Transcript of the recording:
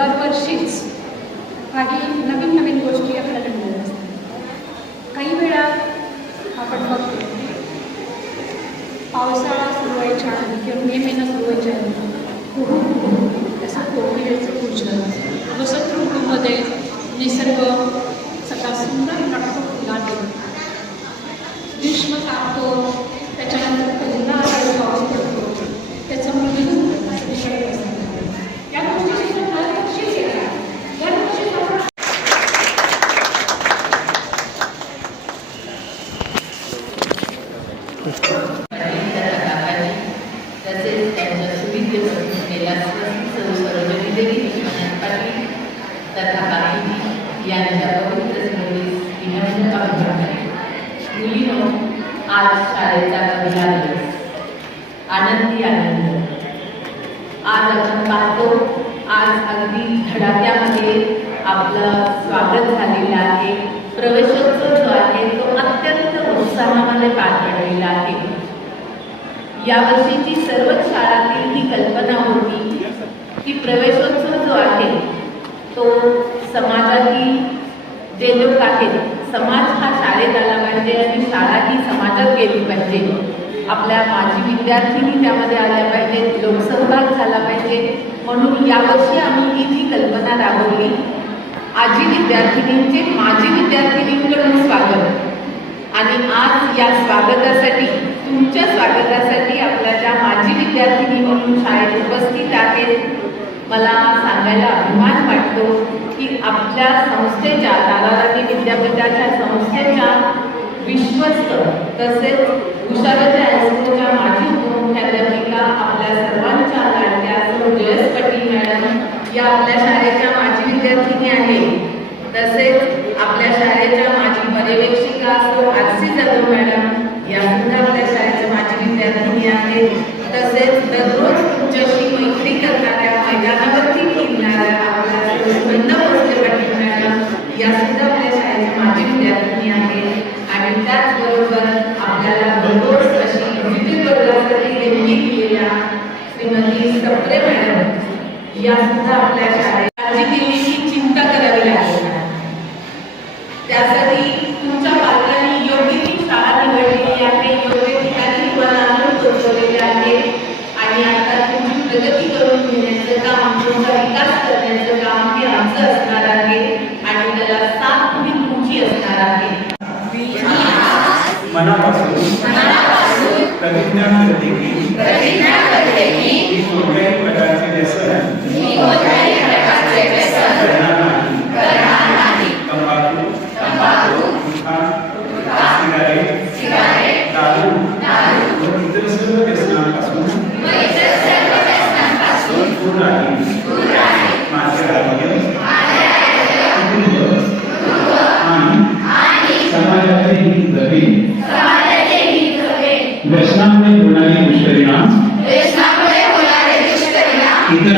दरवर्षीच काही नवीन नवीन गोष्टी आपल्याला मिळत असतात. काही वेळा आपण बघतो पावसाळा सुरू व्हायच्या आधी किंवा मे महिना सुरू व्हायच्या आधी त्याचा कोकिळेचं पूजन वसंत ऋतूमध्ये निसर्ग सगळा सुंदर नटतो फुलांनी. ग्रीष्म काढतो, त्याच्यानंतर पुन्हा पाऊस पडतो, त्याचं मृदू निसर्ग असतो. या गोष्टीची दरवर्षीच येतात. दरवर्षीच आपण तसेच त्यांच्या सुविधेपासून केला सरोजनी देवी पाटील तथा बाकी यांच्या पवित्र स्मृतीस विनम्र अभिवादन. मुलीनो, आज शाळेचा पहिला दिवस, आनंदी आनंद. आज आपण पाहतो, आज अगदी धडाक्यामध्ये आपलं स्वागत झालेलं आहे. प्रवेशोत्सव जो आहे तो अत्यंत उत्साहामध्ये पार पडलेला आहे. यावर्षीची सर्वच शाळांतील ही कल्पना होती की प्रवेशोत्सव जो आहे तो समाजातील जे लोक आहेत, समाज हा शाळेत आला पाहिजे आणि शाळा ही समाजात गेली पाहिजे. आपल्या माजी विद्यार्थ्यांनी त्यामध्ये आल्या पाहिजेत, लोकसहभाग झाला पाहिजे. म्हणून यावर्षी आम्ही ही जी कल्पना राबवली, आजी विद्यार्थिनींचे माजी विद्यार्थिनींकडून स्वागत. आणि आज या स्वागतासाठी, तुमच्या स्वागतासाठी आपल्या ज्या माजी विद्यार्थिनी म्हणून शाळेत उपस्थित आहेत, मला सांगायला अभिमान वाटतो की आपल्या संस्थेच्या, ताराराणी विद्यापीठाच्या संस्थेच्या विश्वस्त तसेच हुशाराच्या हायस्कूलच्या माजी उपमुख्याध्यापिका आपल्या सर्वांच्या लाडक्या जयस पाटील मॅडम या आपल्या शाळेच्या माजी विद्यार्थिनी आहेत. तसेच आपल्या शाळेच्या माजी पर्यवेक्षिका आरसी जाधव मॅडम या सुद्धा आपल्या शाळेच्या माजी विद्यार्थिनी आहेत. तसेच दररोज तुमच्याशी मैत्री करणाऱ्या, मैदानावरती खेळणाऱ्या आपल्या वृंदा भोसले पाटील मॅडम या सुद्धा आपल्या शाळेच्या माजी विद्यार्थिनी आहेत. आणि त्याचबरोबर आपल्याला दररोज अशी विविध वर्गासाठी देणगी दिलेल्या श्रीमती सप्रे मॅडम या सुद्धा आपल्या शाळेत काळजी घेण्याची चिंता करावी लागेल. त्यासाठी तुमच्या पालकांनी योग्य ती शाळा निवडलेली आहे, योग्य ठिकाणी तुम्हाला आणून पोहोचवलेले आहे. आणि आता तुमची प्रगती करून घेण्याचं काम, तुमचा विकास करण्याचं काम हे आमचं असणार आहे आणि त्याला साथ ही तुमची असणार आहे. मनापासून प्रतिज्ञा करते की मी कोणत्याही प्रकारचे व्यसन करणार नाही. तंबाखू, सिगारेट, दारू व इतर सर्व व्यसनांपासून दूर राहील.